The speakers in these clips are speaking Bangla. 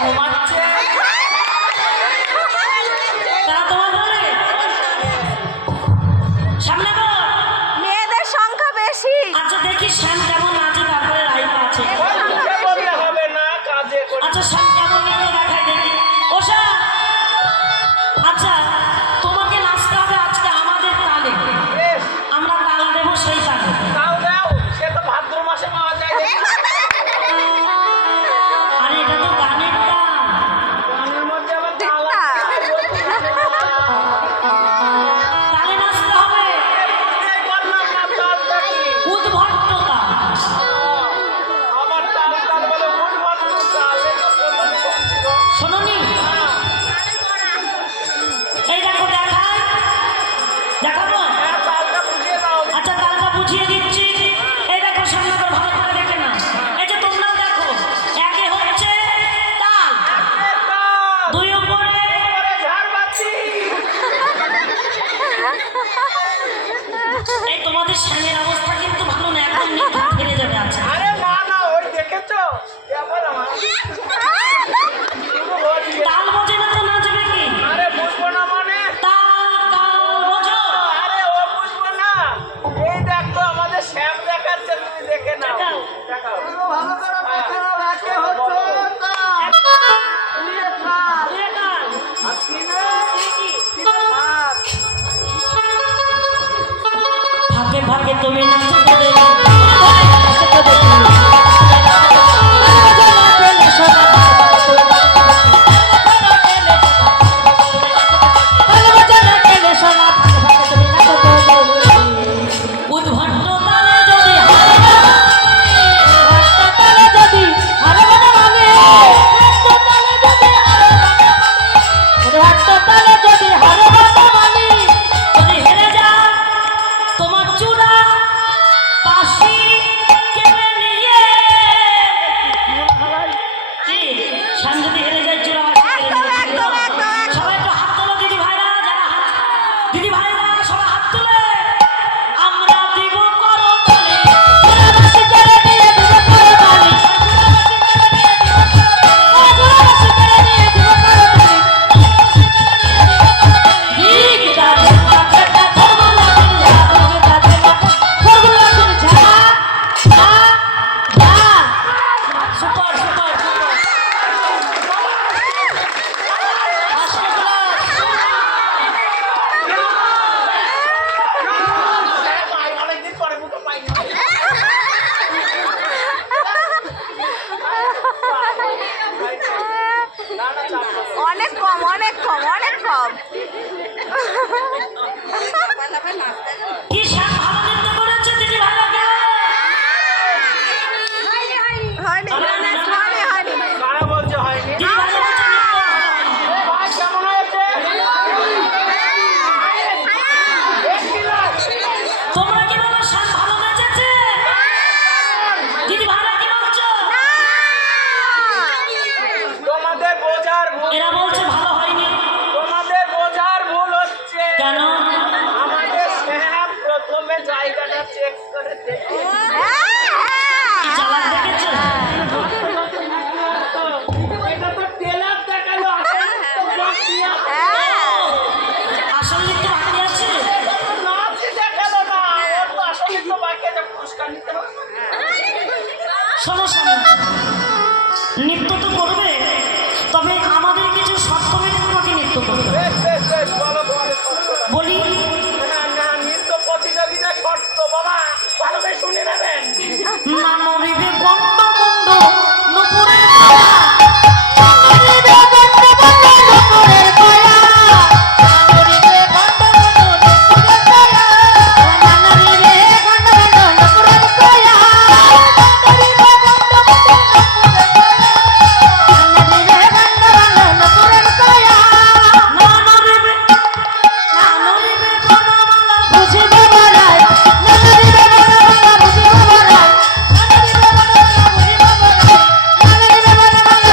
ঘুমাচ্ছে তারা তোমার বলে সামনে গো মেয়েদের সংখ্যা বেশি। আচ্ছা দেখি শ্যাম কেমন নাচে তারপরে রাইম আছে হবে না কাজে আচ্ছা শ্যাম কেমন নৃত্য দেখায় দেখি ওষা আচ্ছা তোমাকে নাচতে হবে আজকে আমাদের তালে আমরা তাল দেবো সেই তালে তাও দাও সে তো ভাদ্র মাসে পাওয়া যায় আরে এটা তো গানের তাল গানের মধ্যে আবার তাল তালে নাচতে হবে বললাম না তালটা কি উদ্ভট্ট তাল আমার তাল তাল বলে মন ভালো তাল শোনোনি এই দেখো দেখায় দেখাবো তালটা বুঝিয়ে দাও আচ্ছা তালটা বুঝিয়ে দিচ্ছি এই দেখো সামনে করে ভালো করে দেখে না এই যে তোমরা দেখো একে হচ্ছে তাল দুই উপরে ঝাড়বাতি এই তোমাদের শ্যামের অবস্থা কিন্তু ভালো না একদম নিখুঁত ফিরে যাবে আছে আরে না না ওই দেখেছো কেমন আমার তাল বোঝে না তো নাচবে কি আরে বুঝবো না মানে তাল তাল বোঝো আরে ও বুঝবো না এই দেখো আমাদের শ্যাম দেখাচ্ছে তুমি দেখে নাও দেখাও। দেখাও ভালো করে বাচ্চারা রাখে হচ্ছে ভাগে ভাগে তুমি নাচো তো দেখি উদ্ভট্ট তালে যদি যদি হেরে যায় তোমার চূড়া বাঁশি কেড়ে নিয়ে কি শ্যাম যদি হেরে যায় চূড়া বাঁশি কেড়ে নিয়ে সবাই একটু হাত তোলো দিদি ভাইরা যারা দিদি ভাইরা সবাই হাত তুলে আমরা দিব করো তালে চূড়া বাঁশি কেড়ে নিয়ে দিব করো তালে চূড়া বাঁশি কেড়ে নিয়ে দিব করো তালে ঠিক আছে মাথাটা ধরবো না ঠিক আছে ধরবো না যা যা super super super first class অনেকদিন পরে মুখে পাইনি না না চাপ অনেক কম অনেক কম অনেক কম। কি শ্যাম ভালো নৃত্য করেছে দিদি ভাইরাকে হয়নি হয়নি হয়নি। কারা বলছে হয়নি দিদি ভাইরা বলছে নৃত্য ভালো হয়নি। ভাই কেমন হয়েছে তোমরা কি বলো শ্যাম ভালো নেচেছে দিদি ভাইরা কি বলছো তোমাদের বোঝার ভুল এরা বলছে ভালো হয়নি তোমাদের বোঝার ভুল হচ্ছে কেন আমাদের শ্যাম প্রথমে জায়গাটা চেক করে দেখে কি চালাক দেখেছো এটা তো টেলার দেখালো আসলে তো বাকি আছে। আসল নৃত্য বাকি আছে নাচই দেখালো না ওর তো আসলে তো বাকি আছে পুরস্কার নিতে হবে শোনো শোনো নৃত্য তো করবে তবে আমাদের কিছু শর্ত মেনে তোমাকে নৃত্য করতে হবে বেশ বলো বলো বলি না না নৃত্য প্রতিযোগিতা শর্ত বাবা ভালো করে শুনে নেবেন না নরিবে গন্ড গন্ড নুপুরের কয়া নরিবে গন্ড গন্ড নুপুরের কয়া নরিবে গন্ড গন্ড নুপুরের কয়া নরিবে গন্ড গন্ড নুপুরের কয়া নরিবে গন্ড গন্ড নুপুরের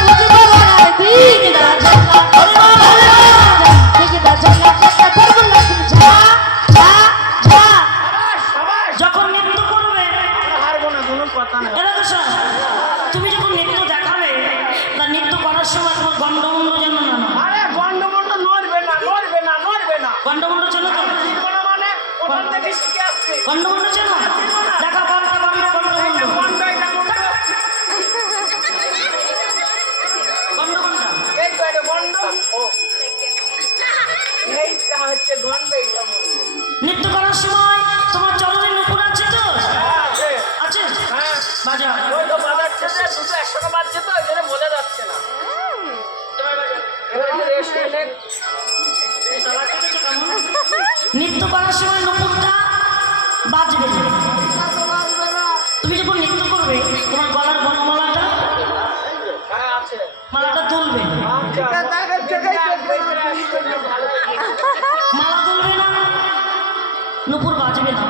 করার সময় তোমার গন্ডমুন্ড যেন না না আরে গন্ডমন্ড নড়বে না নড়বে না নড়বে না গন্ডমুন্ড চেনো তো জীবন মানে ওখান থেকে শিখে আসছে গন্ডমুন্ড চেনো দেখা গন্ডা গন্ডা গন্ডমুন্ড গন্ড এটা গন্ড গন্ড গন্ডা এই তো এটা গন্ড ও এইটা হচ্ছে গন্ড এইটা মন্ড নৃত্য করার সময় তোমার চরণে নুপুর আছে তো আছে আছে হ্যাঁ বাজা ওই তো বাজাচ্ছে যে দুটো একসাথে বাজছে তো ওই জন্য বোঝা যাচ্ছে না এবার একটু রেস্ট নিলে নৃত্য করার সময় নুপুরটা বাজবে যে। তুমি যখন নৃত্য করবে তোমার গলার বনমালাটা হ্যাঁ আছে মালাটা তুলবে মালা তুলবে না নুপুর বাজবে না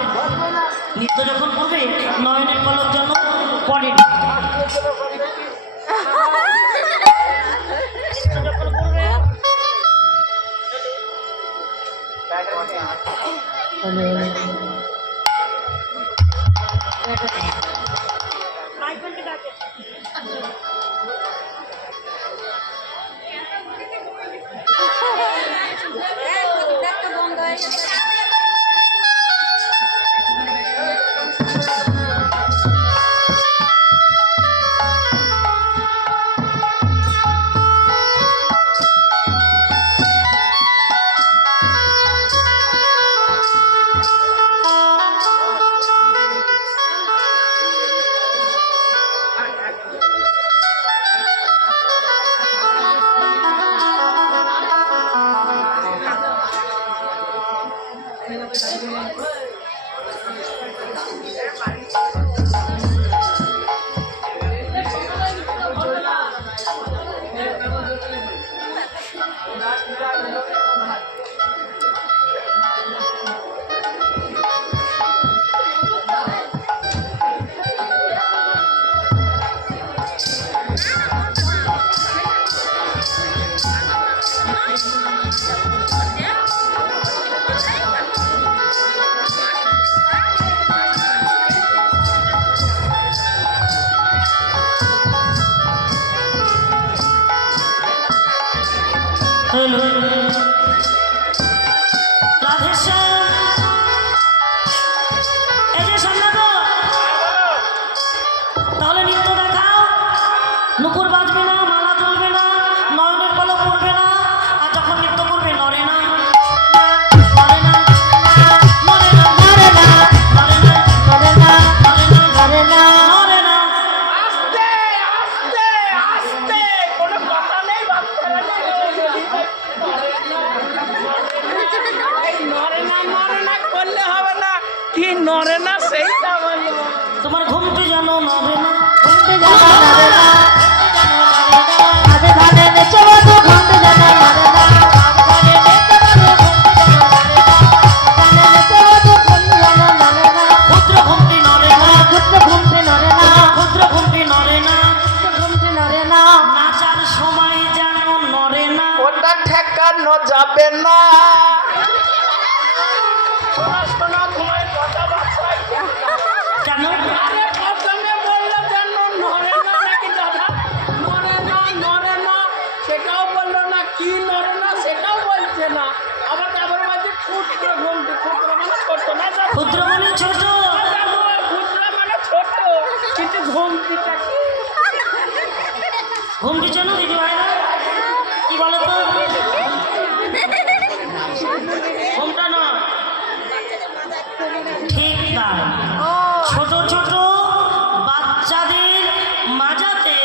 নৃত্য যখন করবে নয়নের পলক যেন পড়ে না। নৃত্য যখন করবে হলো রাধেশ্যাম এই যে সামনে তো তাহলে নৃত্য দেখাও নুপুর বাজবে না মালা তুলবে না নয়নের পলক পড়বে না আর যখন নৃত্য করবে নড়ে না নড়ে না নড়ে না নড়ে না নড়ে না নড়ে না নড়ে না নড়ে না আস্তে আস্তে আস্তে কোনো কথা নেই বাচ্চারা এই নরে না করলে হবে না কি নরে না সেইটা বলো তোমার ঘুমটি যেন নড়ে না ক্ষুদ্র ঘুমটি নড়ে না ক্ষুদ্র ঘুমটি নড়ে না নাচার সময় যেন নড়ে না ওটা ঠেকানো যাবে না শোনা শোনা তোমার কথাবার্তায় কেন আরে প্রথমে বললো যেন নরে না নাকি দাদা নরে না সেটাও বললো না কি নরে না সেটাও বলছে না আবার তারপর বলছে ক্ষুদ্র ঘুমটি ক্ষুদ্র মানে ছোট না দাদা? ক্ষুদ্র মানে ছোট ক্ষুদ্র মানে ছোট কিন্তু ঘুমটিটা কি ঘুমটি যেন দিদি ভাইরা কি বলো তো ঘুমটা না ঠিক না ছোট ছোট বাচ্চাদের মাজাতে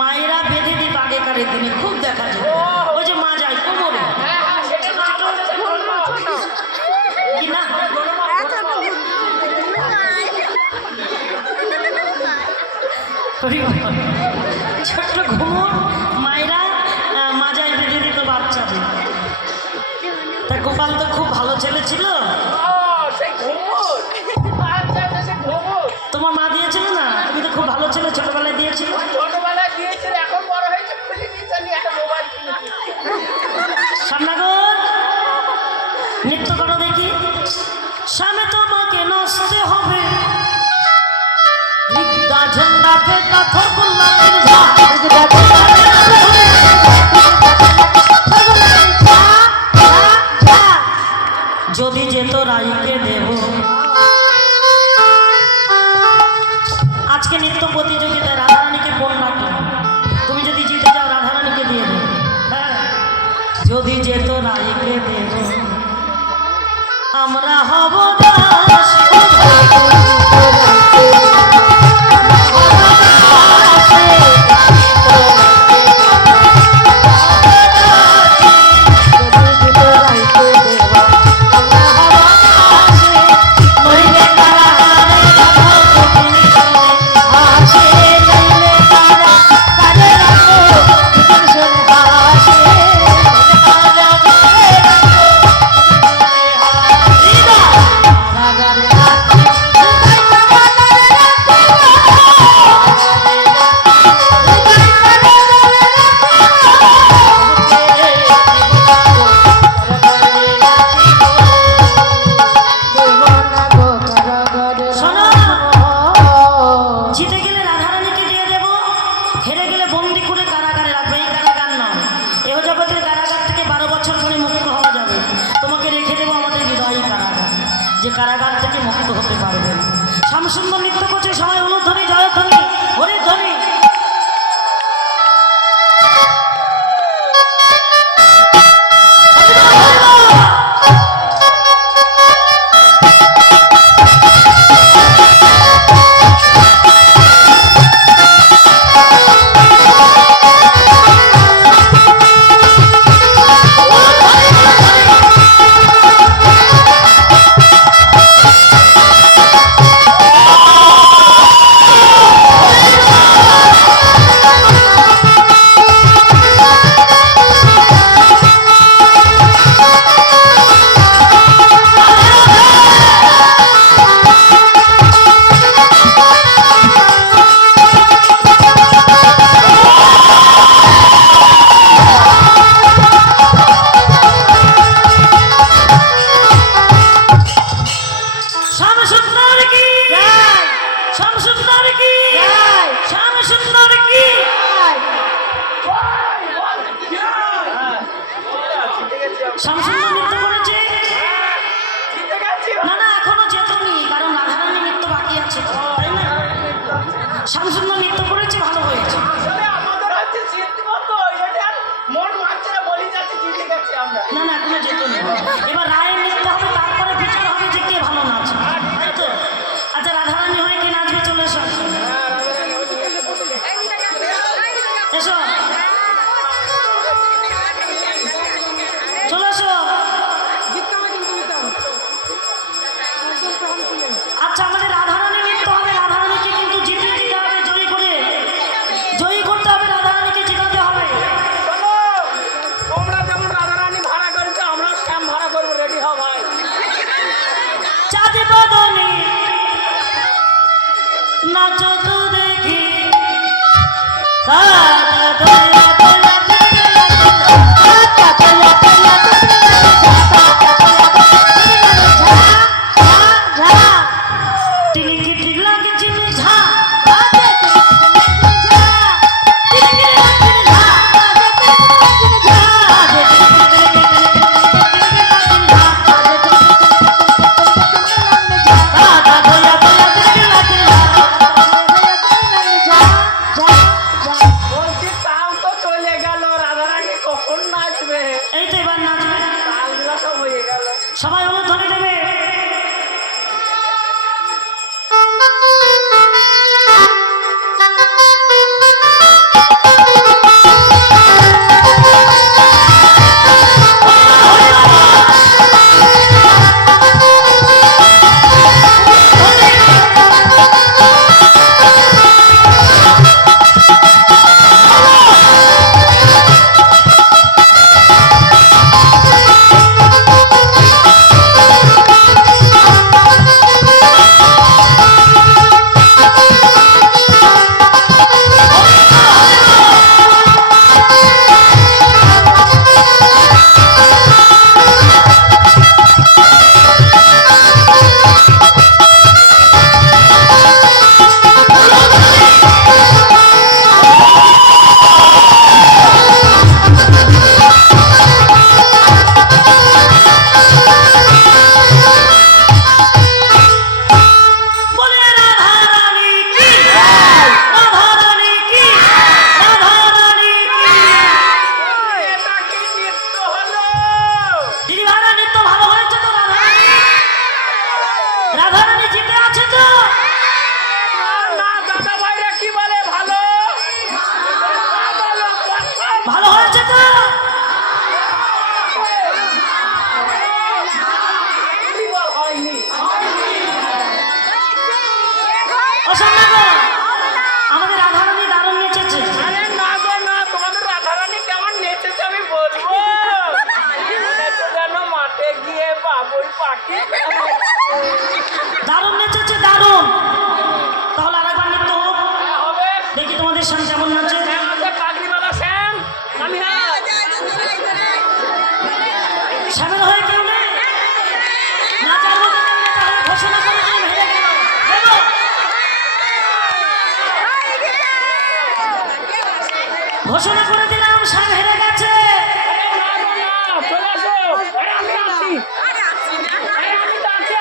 মায়েরা বেঁধে দিত আগেকারের দিনে খুব দেখা যায় ওই যে মাজায় কোমরে সেটা না কি না ছোট্ট ঘুমুর মায়েরা মাজায় বেঁধে দিত বাচ্চাদের তা গোপাল তো খুব ভালো ছেলে ছিল সেই ঘুমুর আচ্ছা সে ঘুমুর তোমার মা দিয়েছিল না তুমি তো খুব ভালো ছেলে ছোটবেলায় দিয়েছিল ছোটবেলায় দিয়েছিল এখন বড় হয়েছে খুলে নিতে নিয়ে একটা মোবাইল কিনেছি সামনাগর নৃত্য করো দেখি সামনে তোমাকে নাচতে হবে ঝান্ডাকে পাথর গোলাপের ঝাড় কারাগার থেকে মুক্ত হতে পারবে না। শ্যামসুন্দর নৃত্য করছে, সবাই অনুধ্বনি জয়ধ্বনি হরিধ্বনি। শ্যামসুন্দর নৃত্য করেছে। না না, এখনো যেতনি, কারণ রাধারানী নৃত্য বাকি আছে, তাই না? শ্যামসুন্দর নৃত্য করেছে, ভালো হয়েছে। না না, এখনো যেতনি। এবার রায়ের নৃত্য হবে, তারপরে বিচার হবে যে কে ভালো নাচে, তাই তো? আচ্ছা, রাধারানী হয়ে কে নাচবে? চলে এসো, এসো, চলে এসো। আচ্ছা, আমাদের রাধারানী নৃত্য হবে। রাধারানীকে কিন্তু জিতিয়ে দিতে হবে, জয়ী করে, জয়ী করতে হবে, রাধারানীকে জিতাতে হবে। তোমরা যেমন রাধারানী ভাড়া করেছো, আমরা শ্যাম ভাড়া করবো, রেডি হও ভাই। চাঁদ বদনে নাচো তো দেখি, বলছি তাও তো চলে গেল, রাধারানী কখন নাচবে? এই তো এবার নাচবে, তালগুলো সব হয়ে গেল। সবাই অনুধ্বনি দেবে। রাধারানী জিতে আছে তো? না দাদা ভাইরা কি বলে? ভালো ভালো হয়েছে তো? হয়নি। আমাদের রাধারানী দারুণ নেচেছে। আরে না গো না, তোমাদের রাধারানী কেমন নেচেছে আমি বলবো? নেচে যেন মাঠে গিয়ে বাবুই পাখি। দারুণ নেচেছে, দারুণ। তাহলে আরেকবার নৃত্য হোক, হবে। দেখি তোমাদের সামনে কেমন নাচে। পাগড়িওয়ালা শ্যাম, আমি শ্যামের হয়ে কেউ নেই, নাচার মতো কেউ নেই, তাহলে ঘোষণা করে দিন হেরে গেল। দেবো? ঘোষণা করে দিলাম শ্যাম হেরে গেছে। চলে আসো। আমি আছি। আমি তো আছি।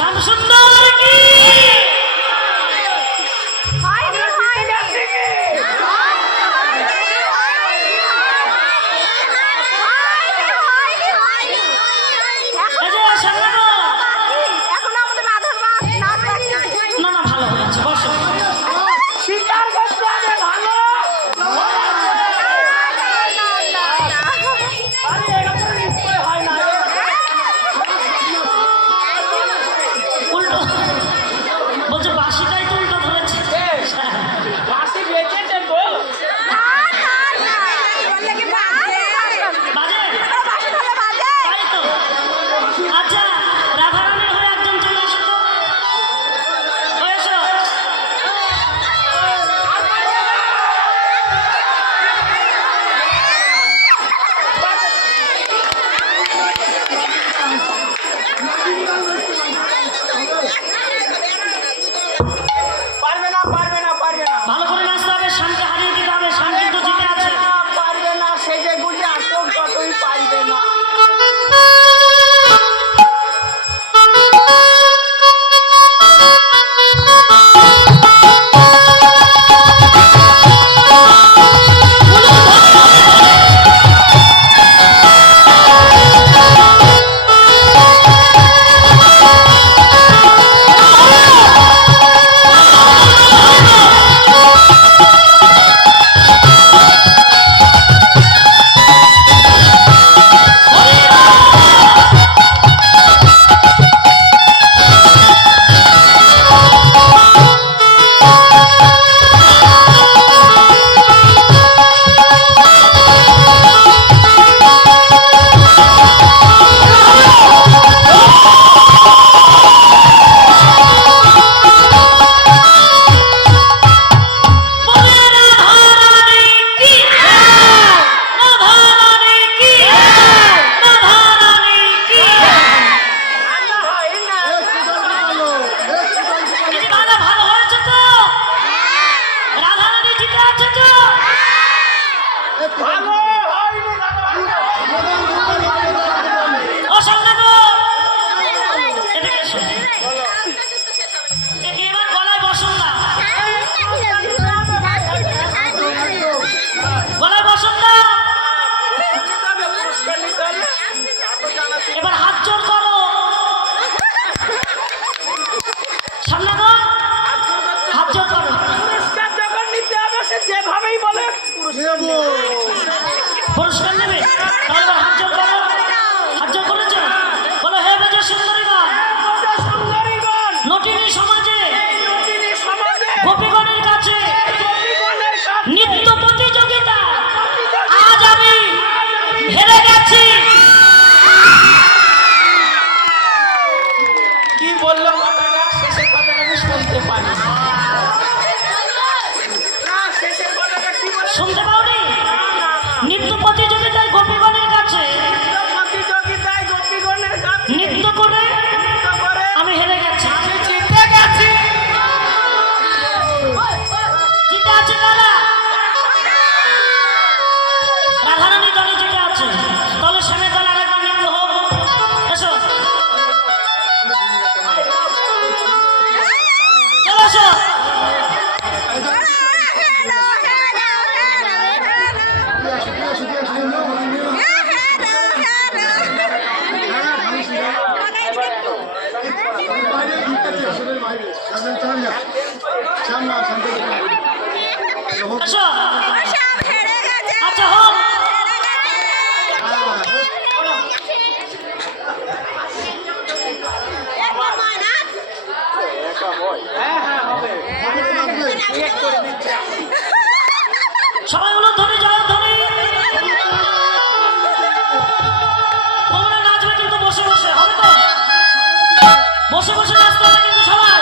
শ্যাম সুন্দর কি হয়নি হয়নি এই যে শ্যামলাগো, এখন আমাদের রাধার মাছ নাচ বাকি আছে। না না ভালো হয়েছে, বসো। স্বীকার করতে হবে ভালো। আরে এরকম নিশ্চয় হয় না। উল্টো বলছে বাসিটাই তো উল্টো ধরেছে। বাসি বেঁচেছে তো। বাজে তাই তো। আচ্ছা রাধারানীর হয়ে একজন চলে আসো তো। ওই এসো। পারবে না পারবে না পারবে না ভালো করে নাচতে হবে, শানকে হারিয়ে দিতে হবে। শান কিন্তু জিতে আছে। পারবে না সেজে গুজে আসুক যতই পারবে না। ভালো হয়নি ও সামনাগো, এদিকে এসো। এবার গলায় বসুন না, গলায় বসুন না। পুরস্কার নিতে হবে। এবার হাত জোর করো। সামনাগো হাত জোর করো। পুরস্কার যখন নিতে হবে সে যেভাবেই বলে পুরস্কার নেবে, তাহলে এবার হাত জোর করো। হাত জোর করেছো, বলো হে বেজে সুন্দরীগণ, সুন্দরীগণ নটিনী সমাজে নটিনী সমাজে গোপীগণের কাছে গোপীগণের কাছে নিত্য প্রতিযোগিতা আজ আমি হেরে গেছি। কি বললো কথাটা? শেষের কথাটা আমি শুনতে পারি না। শেষের কথাটা কি বলে? শুনতে পাওনি? নিত্য প্রতিযোগিতায় গোপীগণের কাছে প্রতিযোগিতায় গোপীগণের কাছে নৃত্য করে নৃত্য করে আমি হেরে গেছি। আমি জিতে গেছি। জিতে আছে কারা? রাধারানী দলে জিতে আছে। তাহলে শ্যামের দলে আরেকবার নৃত্য হোক। এসো চলো এসো। এসো। আচ্ছা হোক। হ্যাঁ হবে। চেক করে দিচ্ছি। সবাই হলো ধরে জয় ধরে। তোমরা নাচবে কিন্তু বসে বসে, হবে তো? বসে বসে নাচতে হবে কিন্তু সবাই।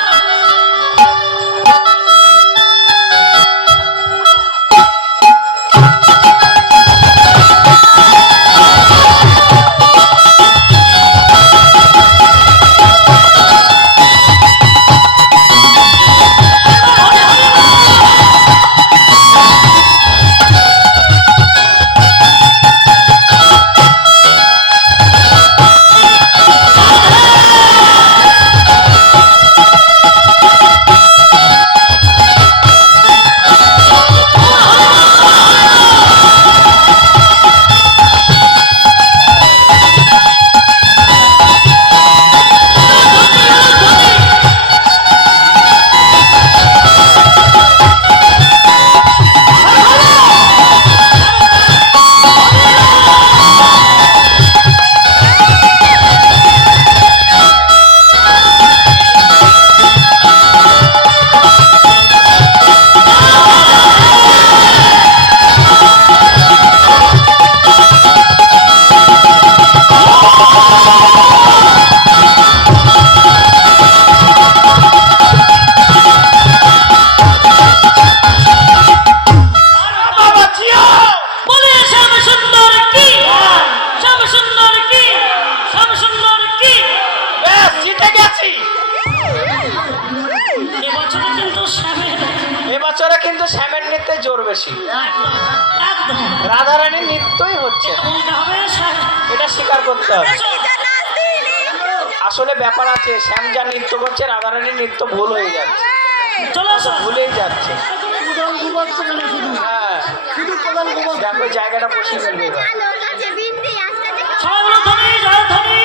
শ্যামের নৃত্যে জোর বেশি, একদম রাধারানীর নৃত্যই হচ্ছে না। বলতে হবে স্যার। এটা স্বীকার করতে হবে। আসলে ব্যাপার আছে, শ্যাম যা নৃত্য করছে রাধারানীর নৃত্য ভুল হয়ে যাচ্ছে, চলে আসো। ভুলেই যাচ্ছে। হ্যাঁ দেখো ওই জায়গাটা বসিয়ে ফেলবে এবার। সবাই বলো ধ্বনি, জয় ধ্বনি।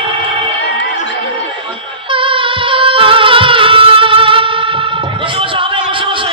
বসে বসে হবে, বসে বসে।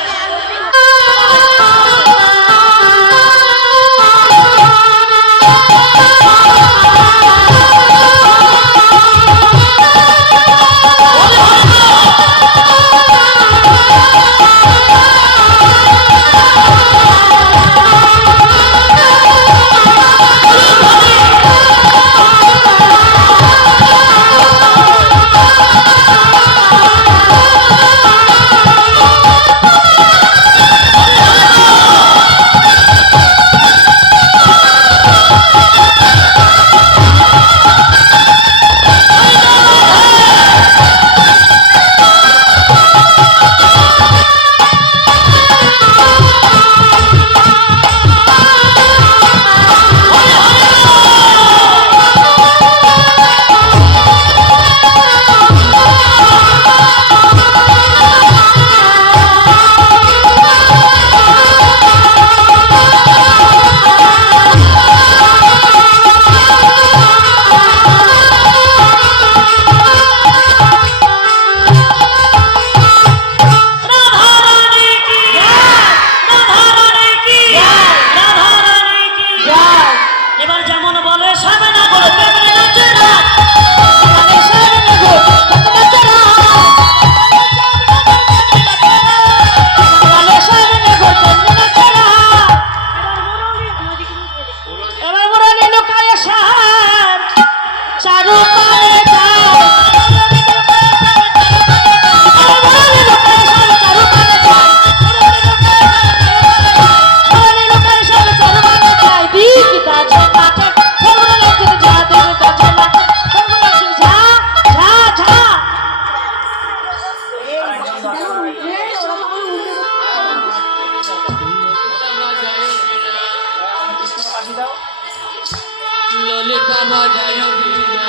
ললিতা বাজায় বীণা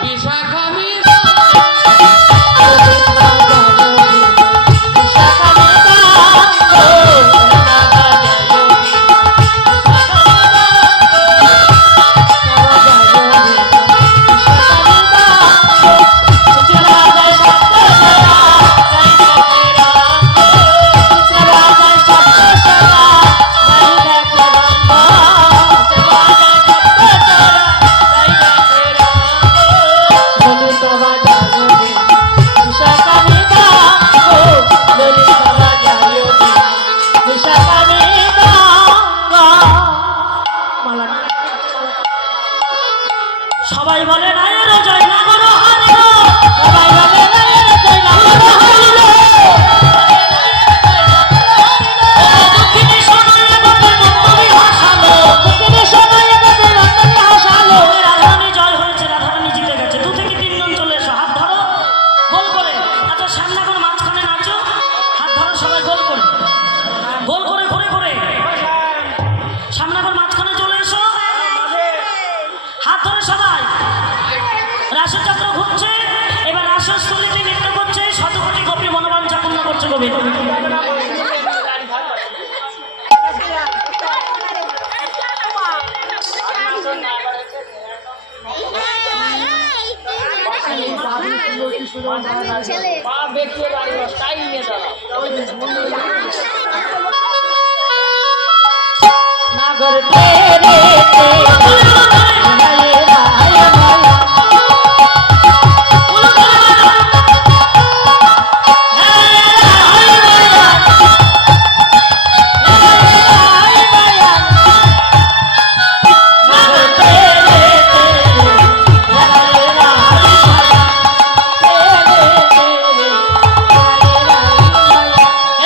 বিশাখা সবাই বলে রায়ের জয় নাগর হারলো, সবাই বলে রায়ের জয় নাগর হারলো। দক্ষিণে সোনায় বাপের নন্দনী হাসালো, দক্ষিণে সোনায় বাপের নন্দনী হাসালো। রাধারানী জয় হয়েছে, রাধারানী জিতে গেছে। 2 থেকে 3 জন চলে এসো, হাত ধরো গোল করে। আচ্ছা সামনে এখন মাঝখানে নাচো, হাত ধরো সবাই গোল করে, গোল করে ঘুরে ঘুরে সামনে এখন মাঝখানে চলে এসো, হাত ধরে সবাই। রাসের চক্র ঘুরছে, এবার রাসের স্থলীতে নৃত্য করছে, শতকোটি গোপী মনোবাঞ্ছা পূর্ণ করছে গোবিন্দ। ছেলে পা দেখিয়ে দাঁড়িয়ে স্টাইল নিয়ে দাঁড়াও। নাগর তেরে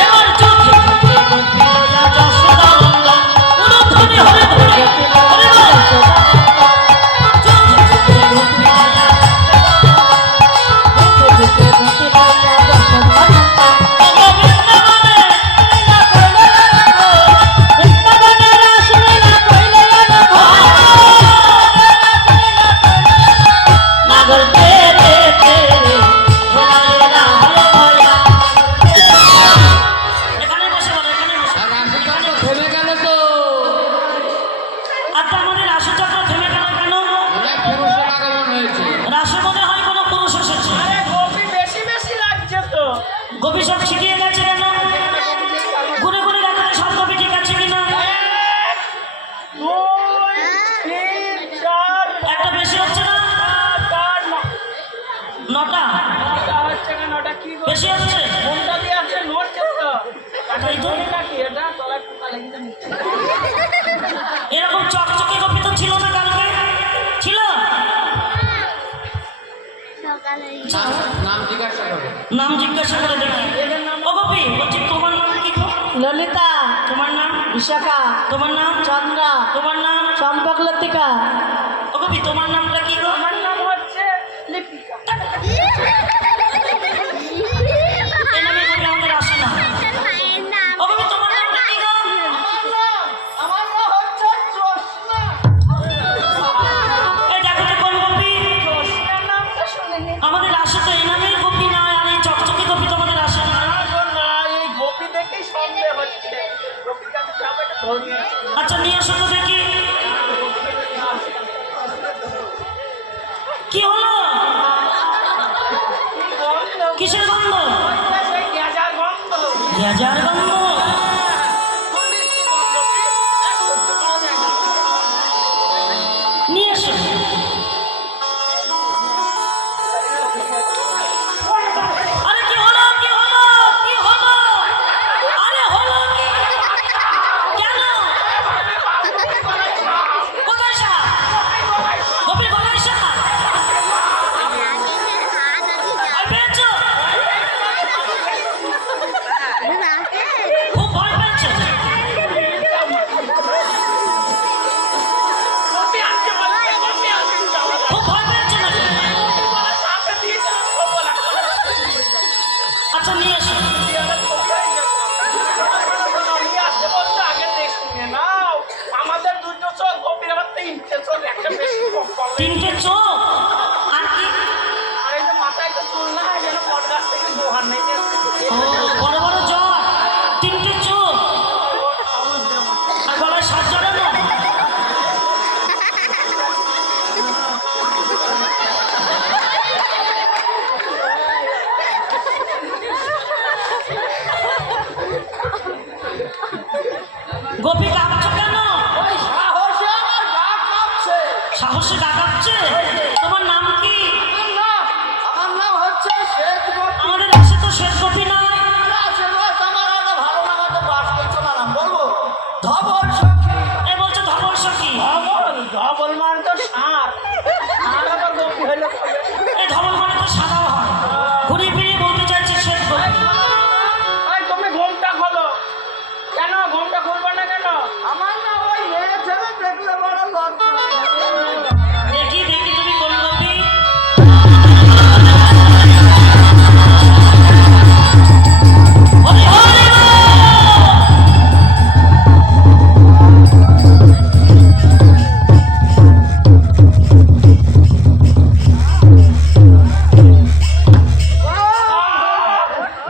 এবার চোখে চোখে যশোদা নন্দন, উলুধ্বনি হরে ধরে হরে বল। গোপী সব ছিটিয়ে গেছে কেন? ঘুরে ঘুরে দেখো তো সব গোপী ঠিক আছে কিনা। 2 3 4 একটা বেশি হচ্ছে না? 9টা হচ্ছে কেন? ওটা কি গো? বেশি হচ্ছে। কোনটা দিয়ে আছে? নড়ছে তো। এই তো। নাকি এটা তলায় পোকা লেগে যাবে। এরকম চকচকে গোপী তো ছিল না কালকে, ছিল? নাম জিজ্ঞাসা করো। নাম জিজ্ঞাসা করে দেখি। ও গোপী, বলছি তোমার নাম কি গো? ললিতা, তোমার নাম? বিশাখা, তোমার নাম? চন্দ্রা, তোমার নাম? চম্পকলতিকা। ও গোপী, তোমার নামটা কি গো? আমার নাম হচ্ছে লিপিকা। এই নামে গোপী আমাদের আসে না। ও গোপী, তোমার নামটা কি গো? আমার নাম হচ্ছে জোসনা। এই দেখো তো কোন গোপী? জোসনার নামটা শুনিনি। আমাদের আসে তো এই নামের গোপী নয়, আর এই চকচকে গোপী তো আমাদের আসে না। না গো না, এই গোপী দেখেই সন্দেহ হচ্ছে। গোপীর কাছে যাবো, এটা ধরিয়ে আনছি। আচ্ছা নিয়ে আসো তো দেখি। কি হলো? গন্ধ, কিসের গন্ধ? সেই গ্যাজার গন্ধ। গেজার গন্ধ। কোন মিষ্টি গন্ধ কি? সহ্য করা যায় না। নিয়ে এসো। আরে কি হলো? কি হলো? কি হলো? আরে হলো কি? কেন? কোথায় সাপ? গোপীর গলায় সাপ? ভয় পেয়েছো? খুব ভয় পেয়েছো? গোপী আসছে বলছে, গোপী আসছে। খুব ভয় পেয়েছো নাকি? বলে সাপে দিয়েছে, বলে আচ্ছা নিয়ে এসো। আমাদের দুটো চোখ, গোপীর আবার 3টে চোখ, একটা বেশি কম কম। 3টে চোখ আর কি? আর এই যে মাথায় তো চুল না, যেন বট গাছ থেকে দোহার নেই। ও বড় বড় জ্বর, 3টে চোখ আর গলায় সাপ জড়ানো। গোপী কাঁপছো কেন? ওই সাহসে আমার গা কাঁপছে। সাহসে গা কাঁপছে? তোমার নাম কি? আমার নাম হচ্ছে শেখ গোপী। আমাদের আসে তো শেষ গোপী নয়। আছে রোজ আমার একটা ভালো লাগাতে বাস করছো না, নাম বলবো ধবল সখী। এ বলছে ধবল সখী। ধবল, ধবল মানে তো ষাঁড়। ষাঁড় আবার গোপী হইলো কবে? এই ধবল মানে তো সাদাও হয়। ঘুরিয়ে ফিরিয়ে বলতে চাইছি শেষ গোপী। এই তুমি ঘুমটা খোলো। কেন ঘুমটা খুলবো না কেন? আমার না ওই মেয়ে ছেলে দেখলে বড় লজ্জা লাগে। দেখি দেখি তুমি কোন গোপী। হরি হরি বল।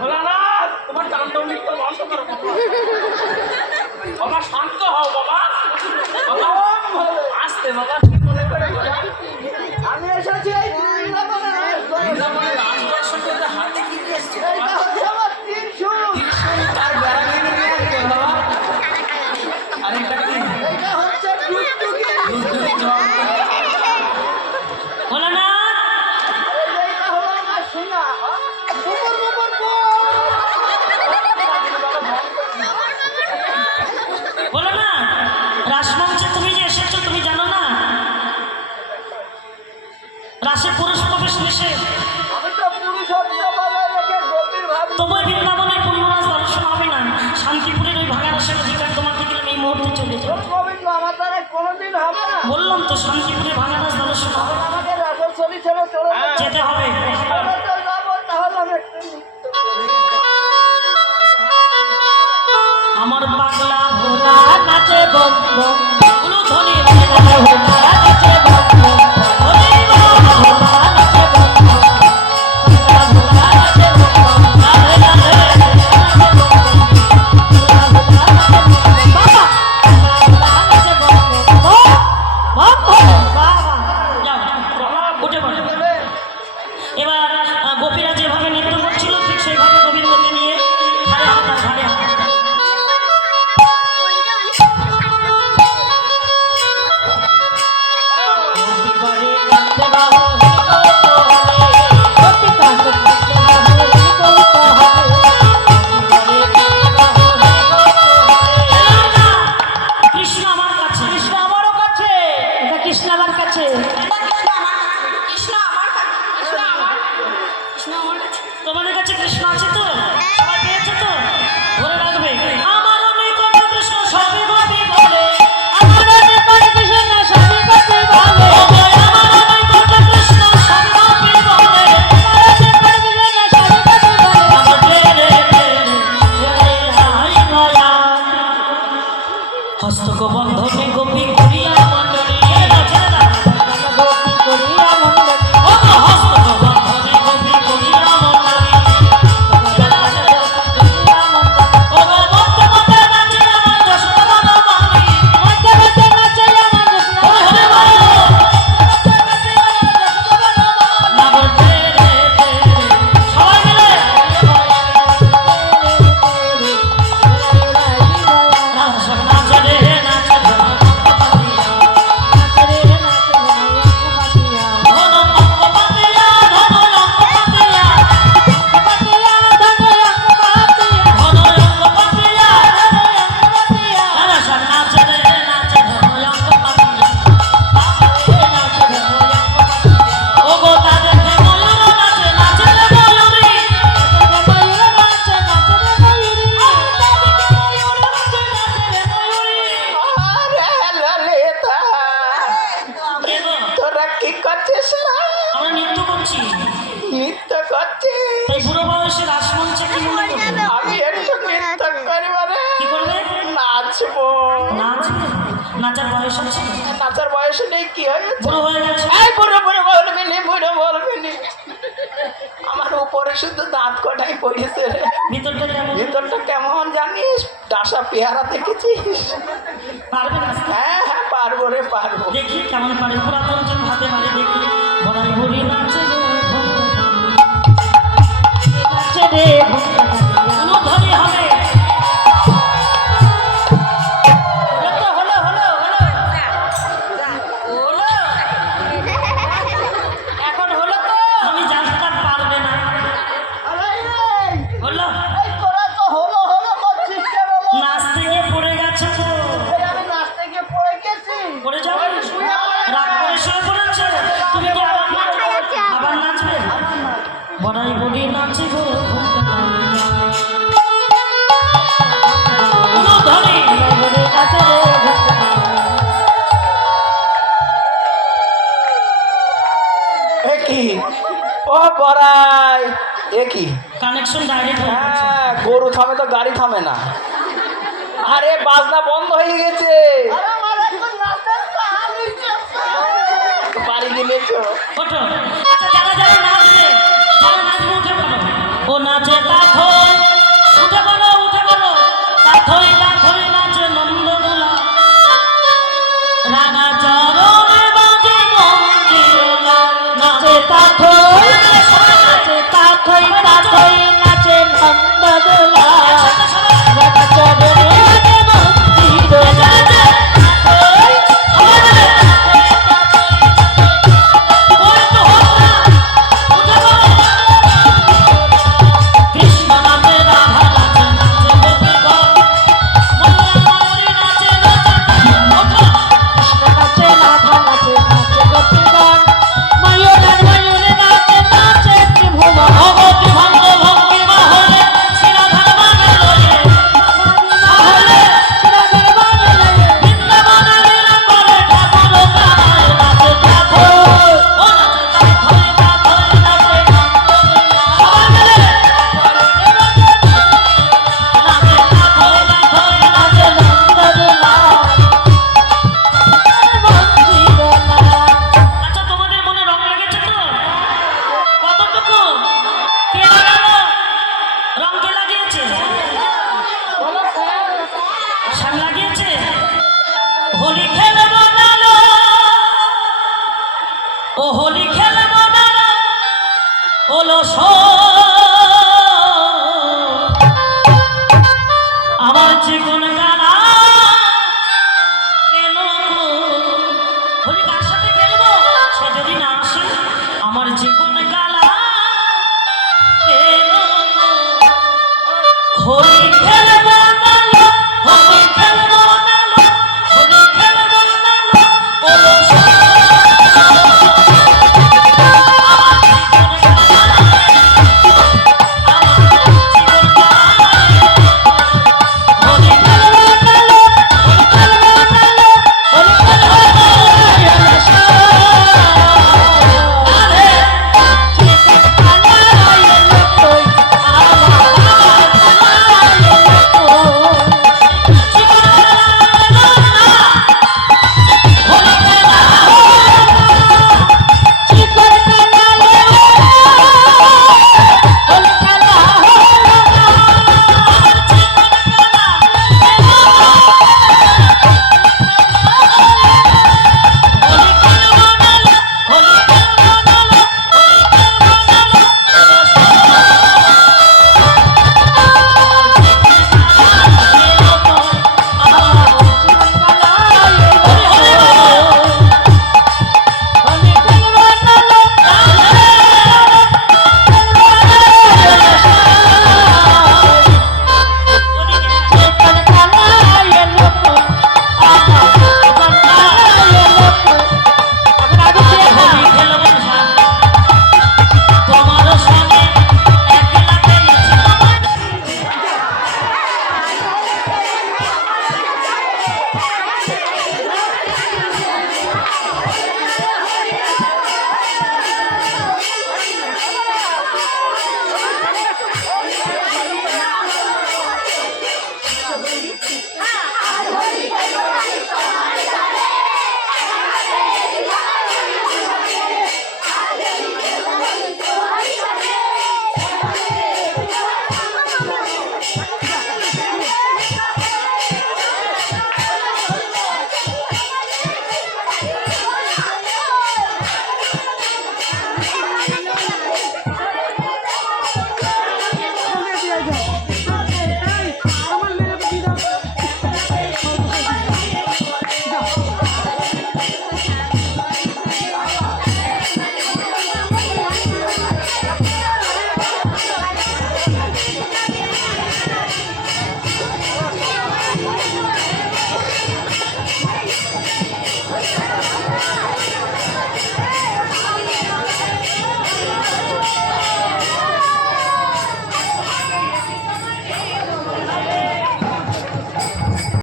ভোলানাথ, তোমার তাণ্ডব নৃত্য বন্ধ করো বাবা। বাবা শান্ত হও বাবা। বাবা আস্তে বাবা, কি মনে করে বাবা? আমি এসেছি এই বৃন্দাবনের রাজদর্শনকে হাতে কি দিয়ে এসেছি? এইটা হচ্ছে আমার ত্রিশূল। তার বেড়া কিনে নিয়ে আসবে বাবা। আরেকটা কি? এইটা হচ্ছে টুকটুকি। ভোলানাথ, এইটা হলো আমার সোনা। বুবুর বুবুর বুবুর। ভোলানাথ, রাসমঞ্চে তুমি যে এসেছো তুমি জানো না রাসে পুরুষ প্রবেশ নিষেধ। আমি তো পুরুষ হত্যা রেখে গোপীর ভাব। তবু বৃন্দাবনের পূর্ণরাজ দর্শন হবে না। শান্তিপুরের ওই ভাঙা রাসের অধিকার তোমাকে দিলাম, এই মুহূর্তে চলে যাও। গোবিন্দ আমার দ্বারা কোনোদিন হবে না। বললাম তো শান্তিপুরের ভাঙা রাস দর্শন হবে। আমাকে রাসের ছবি ছেড়ে চলে যেতে হবে। যাবো, তাহলে আমি একটু নৃত্য করি। আমার পাগলা ভোলা নাচে বম বম, উলুধ্বনি ভোলা ভোলা নাচে বম বম, হরি বল ভোলা নাচে বম বম, পাগলা ভোলা নাচে বম বম, রাধে রাধে নাচে বম বম, পাগলা ভোলা নাচে বম বম, বাবা পাগলা নাচে বম বম, বম বম বাবা। যাও উঠে পড়ো। এবার গোপীরা যেভাবে নৃত্য করছিল ঠিক সেইভাবে গোবিন্দ করছি। নৃত্য করছি। এই বুড়ো বয়সে রাসমঞ্চে কি মনে করবে? আমি একটু নৃত্য করি মানে কি করবে? নাচবো। নাচবে? নাচার বয়স আছে? নাচার বয়স নেই, কি হয়েছে? বুড়ো হয়ে গেছে। এই বুড়ো বুড়ো বলবি নি, বুড়ো বলবি নি। আমার উপরে শুধু দাঁত কটাই পড়েছে রে। ভিতরটা কেমন? ভেতরটা কেমন জানিস? ডাসা পেয়ারা দেখেছিস? পারবে না? হ্যাঁ হ্যাঁ, পারবো রে পারবো। দেখি কেমন পারে। পুরাতন জন হাতে মারে দেখি। বড়াই বুড়ি নাচে গো নাচে রে ধরি হবে। হলো হলো হলো হলো হলো এখন হলো তো। আমি জানতাম পারবে না। হলো তোরা তো হলো হলো করছিস কেন? নাচতে গিয়ে পড়ে গেছে তো। আমি নাচতে গিয়ে পড়ে গেছি। পড়ে যাবে? রাগ করে শুয়ে পড়েছে। তুমি কি আবার নাচবে? আবার নাচবে? বড়াই বুড়ি নাচে গো ধরে নাচে রে। একই ও বড়াই, একই কানেকশন ডাইরেক্ট হয়ে গেছে। হ্যাঁ, গরু থামে তো গাড়ি থামে না। আরে বাজনা বন্ধ হয়ে গেছে। বাড়ি গেলেছো? ওঠো। আচ্ছা যারা যারা নাচবে, যারা নাচবে উঠে পড়ো। ও নাচে তাথই, উঠে পড়ো উঠে পড়ো। তাথই তাথই নাচে নন্দদোলা, রাঙা চরণে বাজে মন্দিরলা। নাচে তাথই